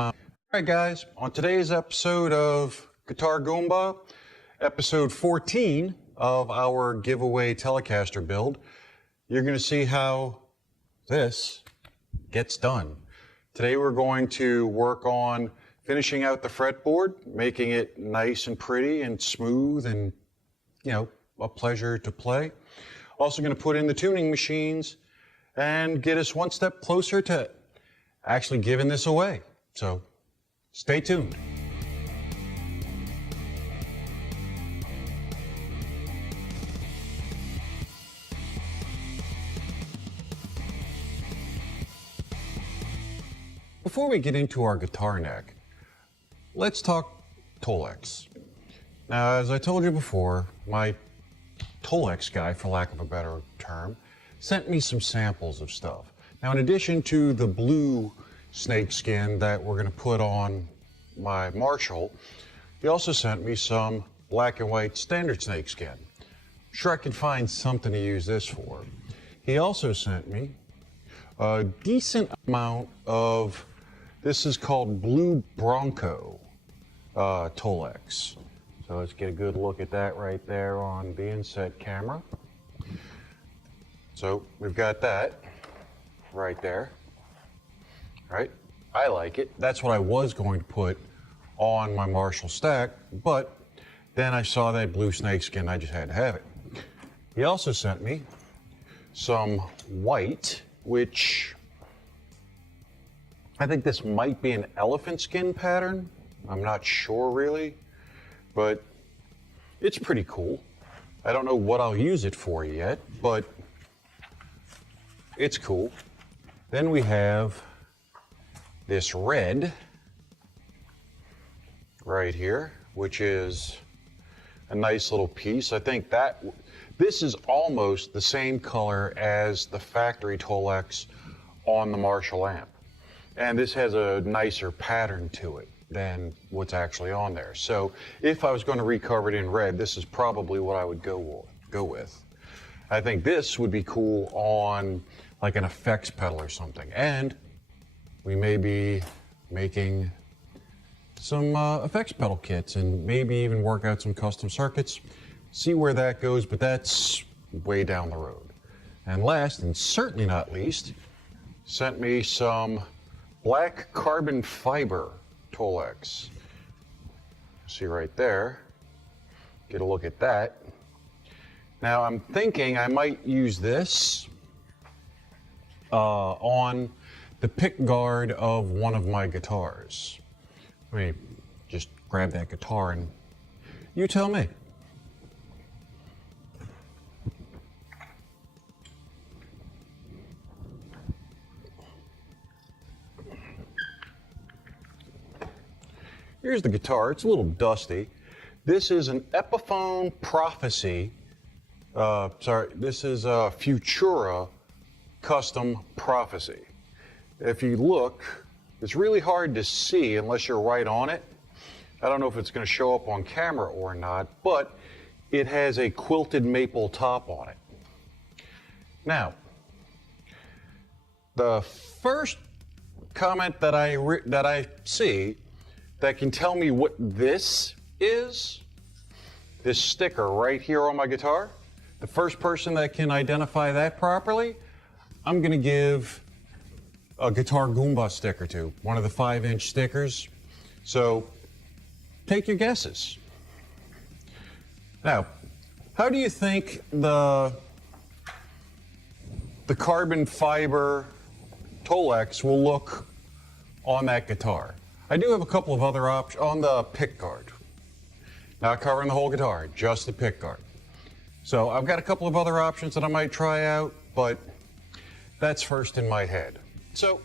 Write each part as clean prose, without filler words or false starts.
Alright guys, on today's episode of Guitar Goomba, episode 14 of our giveaway Telecaster build, you're going to see how this gets done. Today we're going to work on finishing out the fretboard, making it nice and pretty and smooth and, you know, a pleasure to play. Also going to put in the tuning machines and get us one step closer to actually giving this away. So stay tuned. Before we get into our guitar neck, let's talk TeknoAXE. Now, as I told you before, my TeknoAXE guy, for lack of a better term, sent me some samples of stuff. Now, in addition to the blue snakeskin that we're going to put on my Marshall, he also sent me some black and white standard snakeskin. I'm sure I can find something to use this for. He also sent me a decent amount of, this is called Blue Bronco TeknoAXE. So let's get a good look at that right there on the inset camera. So we've got that right there, right? I like it. That's what I was going to put on my Marshall stack, but then I saw that blue snakeskin, I just had to have it. He also sent me some white, which I think this might be an elephant skin pattern. I'm not sure really, but it's pretty cool. I don't know what I'll use it for yet, but it's cool. Then we have this red right here, which is a nice little piece. I think that this is almost the same color as the factory TeknoAXE on the Marshall amp. And this has a nicer pattern to it than what's actually on there. So if I was going to recover it in red, this is probably what I would go with. I think this would be cool on like an effects pedal or something. And we may be making some effects pedal kits and maybe even work out some custom circuits, see where that goes, but that's way down the road. And last, and certainly not least, sent me some black carbon fiber TeknoAXE. See right there, get a look at that. Now I'm thinking I might use this on the pick guard of one of my guitars. Let me just grab that guitar and you tell me. Here's the guitar. It's a little dusty. This is an Epiphone Prophecy. This is a Futura Custom Prophecy. If you look, it's really hard to see unless you're right on it. I don't know if it's going to show up on camera or not, but it has a quilted maple top on it. Now, the first comment that I see that can tell me what this is, this sticker right here on my guitar, the first person that can identify that properly, I'm going to give a Guitar Goomba sticker to, one of the 5-inch stickers. So take your guesses. Now, how do you think the carbon fiber TeknoAXE will look on that guitar? I do have a couple of other options on the pick guard. Not covering the whole guitar, just the pick guard. So I've got a couple of other options that I might try out, but that's first in my head. So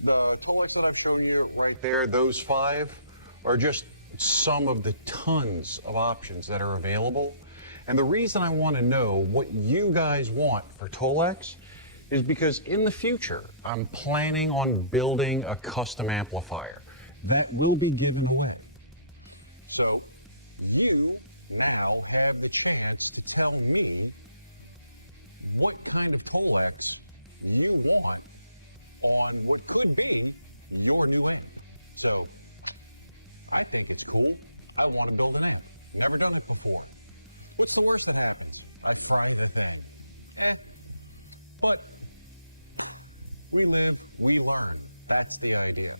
the TeknoAXE that I've shown you right there, those 5, are just some of the tons of options that are available. And the reason I want to know what you guys want for TeknoAXE is because in the future, I'm planning on building a custom amplifier that will be given away. So you now have the chance to tell me what kind of TeknoAXE you want on what could be your new amp. So I think it's cool. I want to build an amp. Never done it before. What's the worst that happens? I fry the thing. But we live, we learn. That's the idea.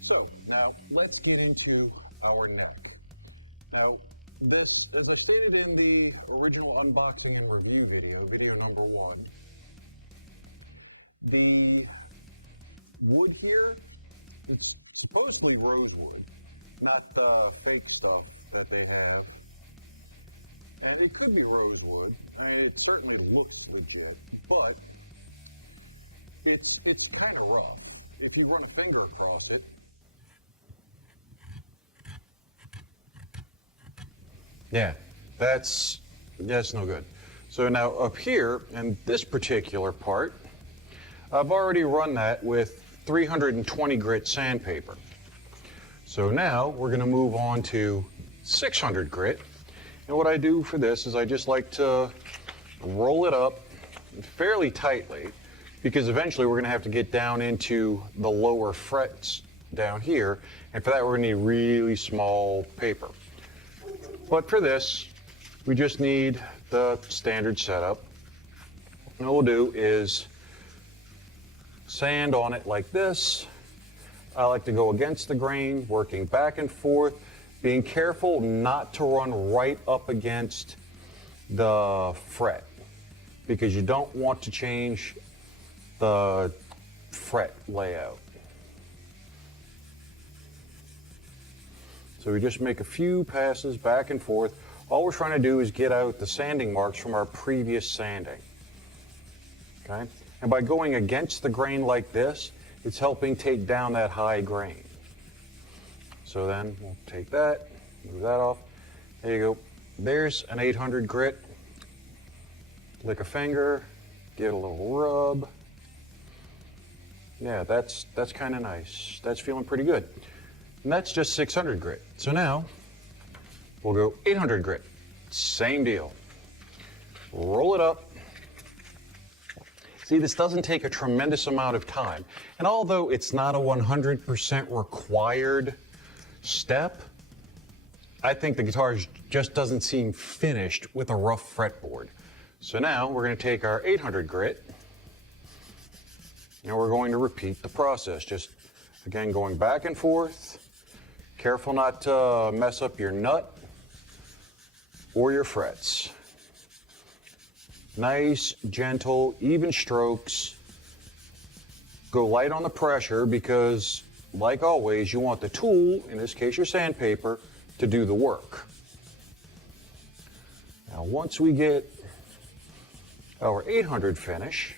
So now let's get into our neck. Now this, as I stated in the original unboxing and review video, video number 1, the wood here, it's supposedly rosewood, not the fake stuff that they have. And it could be rosewood. I mean, it certainly looks legit, but it's kind of rough. If you run a finger across it, yeah, that's no good. So now up here, in this particular part, I've already run that with 320 grit sandpaper. So now we're gonna move on to 600 grit. And what I do for this is I just like to roll it up fairly tightly, because eventually we're gonna have to get down into the lower frets down here. And for that, we're gonna need really small paper. But for this, we just need the standard setup. And what we'll do is sand on it like this. I like to go against the grain, working back and forth, being careful not to run right up against the fret, because you don't want to change the fret layout. So we just make a few passes back and forth. All we're trying to do is get out the sanding marks from our previous sanding. Okay? And by going against the grain like this, it's helping take down that high grain. So then we'll take that, move that off. There you go. There's an 800 grit. Lick a finger, get a little rub. Yeah, that's kind of nice. That's feeling pretty good. And that's just 600 grit. So now we'll go 800 grit. Same deal. Roll it up. See, this doesn't take a tremendous amount of time. And although it's not a 100% required step, I think the guitar just doesn't seem finished with a rough fretboard. So now we're going to take our 800 grit and we're going to repeat the process. Just again, going back and forth. Careful not to mess up your nut or your frets. Nice, gentle, even strokes. Go light on the pressure because, like always, you want the tool, in this case your sandpaper, to do the work. Now once we get our 800 finish,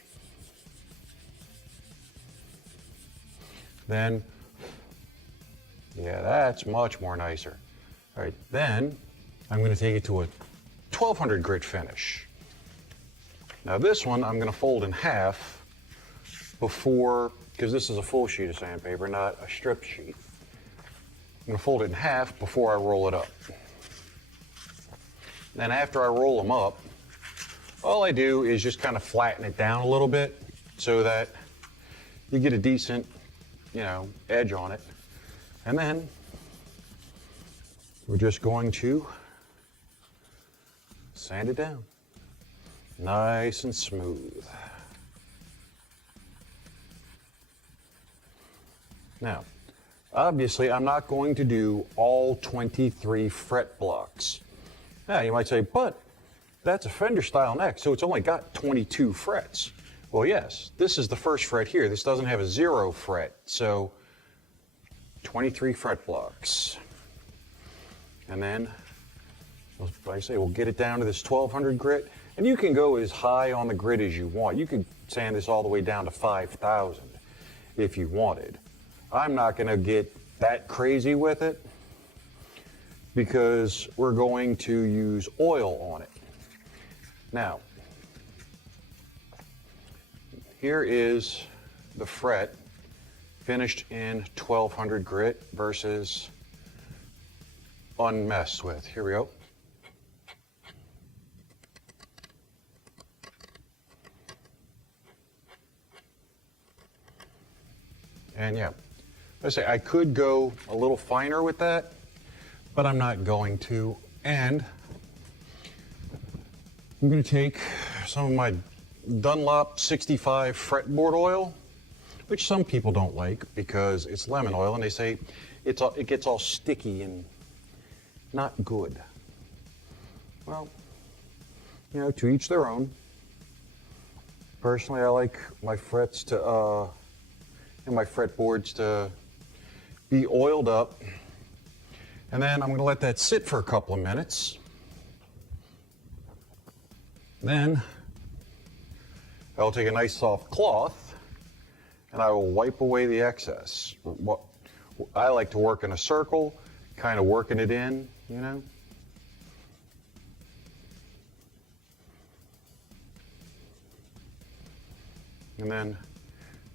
then, yeah, that's much more nicer. All right, then I'm going to take it to a 1200 grit finish. Now this one I'm going to fold in half before, because this is a full sheet of sandpaper, not a strip sheet. I'm going to fold it in half before I roll it up. Then after I roll them up, all I do is just kind of flatten it down a little bit so that you get a decent, edge on it. And then we're just going to sand it down. Nice and smooth. Now, obviously, I'm not going to do all 23 fret blocks. Now, you might say, but that's a Fender style neck, so it's only got 22 frets. Well, yes, this is the first fret here. This doesn't have a 0 fret, so 23 fret blocks. And then, like I say, we'll get it down to this 1200 grit. And you can go as high on the grit as you want. You could sand this all the way down to 5,000 if you wanted. I'm not going to get that crazy with it because we're going to use oil on it. Now, here is the fret finished in 1200 grit versus unmessed with. Here we go. And yeah, I say I could go a little finer with that, but I'm not going to. And I'm going to take some of my Dunlop 65 fretboard oil, which some people don't like because it's lemon oil, and they say it gets all sticky and not good. Well, you know, to each their own. Personally, I like my frets to and my fretboards to be oiled up, and then I'm going to let that sit for a couple of minutes. Then I'll take a nice soft cloth and I will wipe away the excess. I like to work in a circle, kind of working it in, you know. And then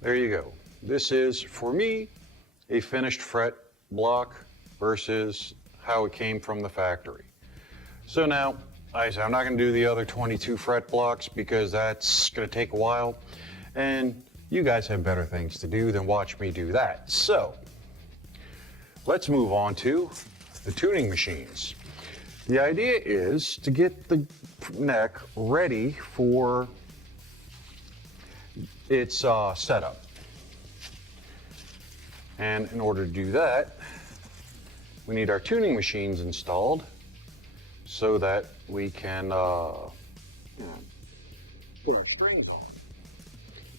there you go. This is, for me, a finished fret block versus how it came from the factory. So now, I'm not going to do the other 22 fret blocks because that's going to take a while, and you guys have better things to do than watch me do that. So let's move on to the tuning machines. The idea is to get the neck ready for its setup. And in order to do that, we need our tuning machines installed so that we can put our strings on.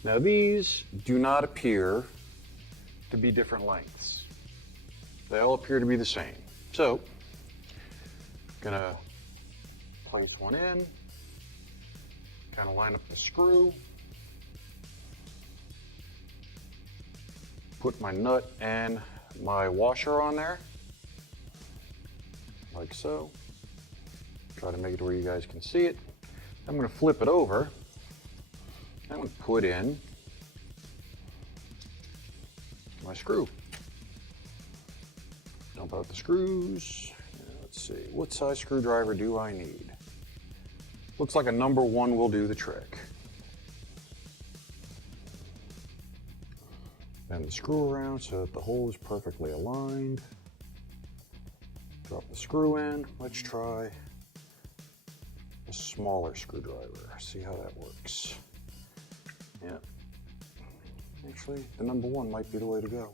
Now these do not appear to be different lengths. They all appear to be the same. So, I'm gonna place one in, kind of line up the screw, put my nut and my washer on there, like so. Try to make it where you guys can see it. I'm going to flip it over. I'm going to put in my screw. Dump out the screws. Let's see, what size screwdriver do I need? Looks like a number 1 will do the trick. Bend the screw around so that the hole is perfectly aligned. Drop the screw in. Let's try a smaller screwdriver. See how that works. Yeah. Actually, the number 1 might be the way to go.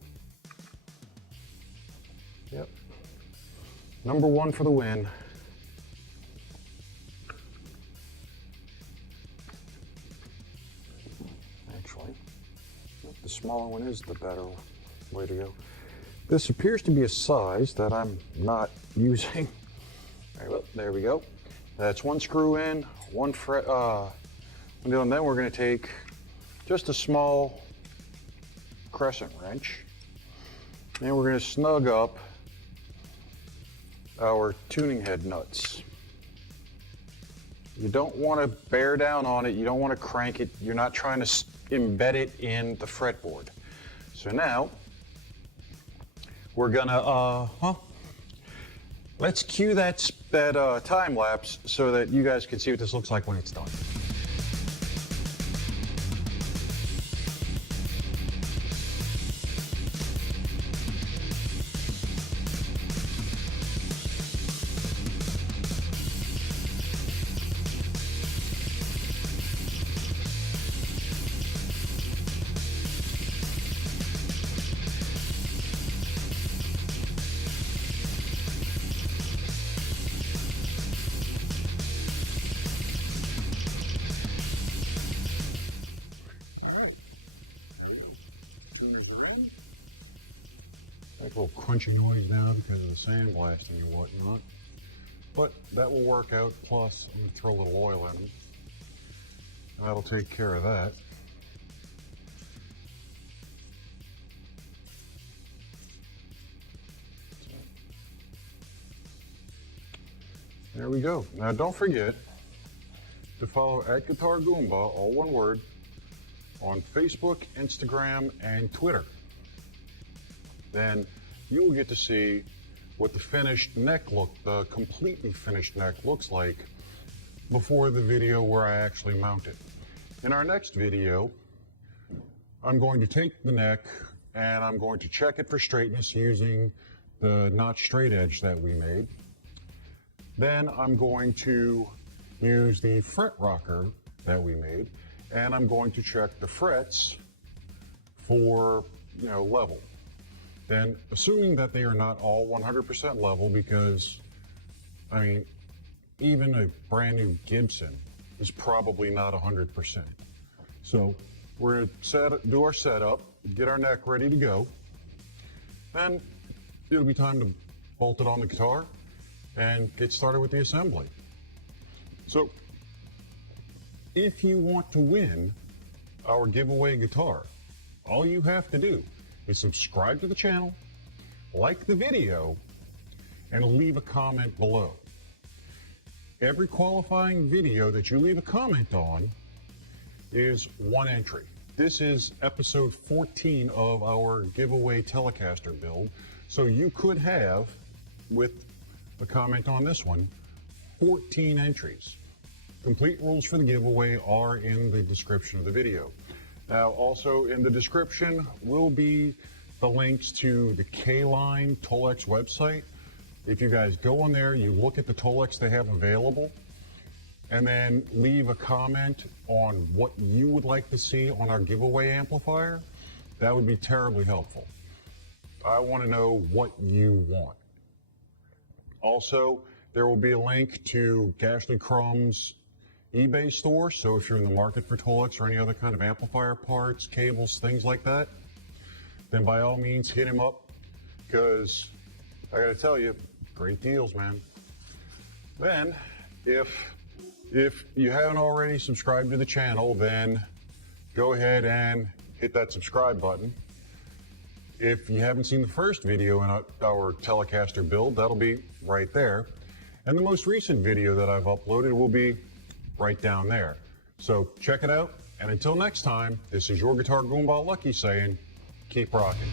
Yep. Number 1 for the win. Actually, the smaller one is the better way to go. This appears to be a size that I'm not using. There we go. That's 1 screw in, 1 fret, and then we're going to take just a small crescent wrench, and we're going to snug up our tuning head nuts. You don't want to bear down on it, you don't want to crank it, you're not trying to embed it in the fretboard. So now, we're gonna, let's cue that time lapse so that you guys can see what this looks like when it's done. All right, there we go. Tuners are in. Make a little crunchy noise now because of the sandblasting and whatnot. But that will work out, plus I'm gonna throw a little oil in them. And that'll take care of that. So, there we go. Now don't forget to follow at Guitar Goomba, all one word, on Facebook, Instagram, and Twitter. Then you will get to see what the finished neck the completely finished neck looks like before the video where I actually mount it. In our next video, I'm going to take the neck and I'm going to check it for straightness using the notch straight edge that we made. Then I'm going to use the fret rocker that we made, and I'm going to check the frets for, level. Then, assuming that they are not all 100% level, because, even a brand new Gibson is probably not 100%. So we're gonna do our setup, get our neck ready to go. Then it'll be time to bolt it on the guitar and get started with the assembly. So if you want to win our giveaway guitar, all you have to do is subscribe to the channel, like the video, and leave a comment below. Every qualifying video that you leave a comment on is one entry. This is episode 14 of our giveaway Telecaster build. So you could have, with a comment on this one, 14 entries. Complete rules for the giveaway are in the description of the video. Now, also in the description will be the links to the Kayline TeknoAXE website. If you guys go on there, you look at the TeknoAXE they have available, and then leave a comment on what you would like to see on our giveaway amplifier, that would be terribly helpful. I want to know what you want. Also, there will be a link to Gashley Crumb's eBay store, so if you're in the market for TeknoAXE or any other kind of amplifier parts, cables, things like that, then by all means hit him up, because I gotta tell you, great deals, man. Then, if you haven't already subscribed to the channel, then go ahead and hit that subscribe button. If you haven't seen the first video in our Telecaster build, that'll be right there. And the most recent video that I've uploaded will be right down there. So check it out, and until next time, this is your Guitar Goomba Lucky saying, keep rocking.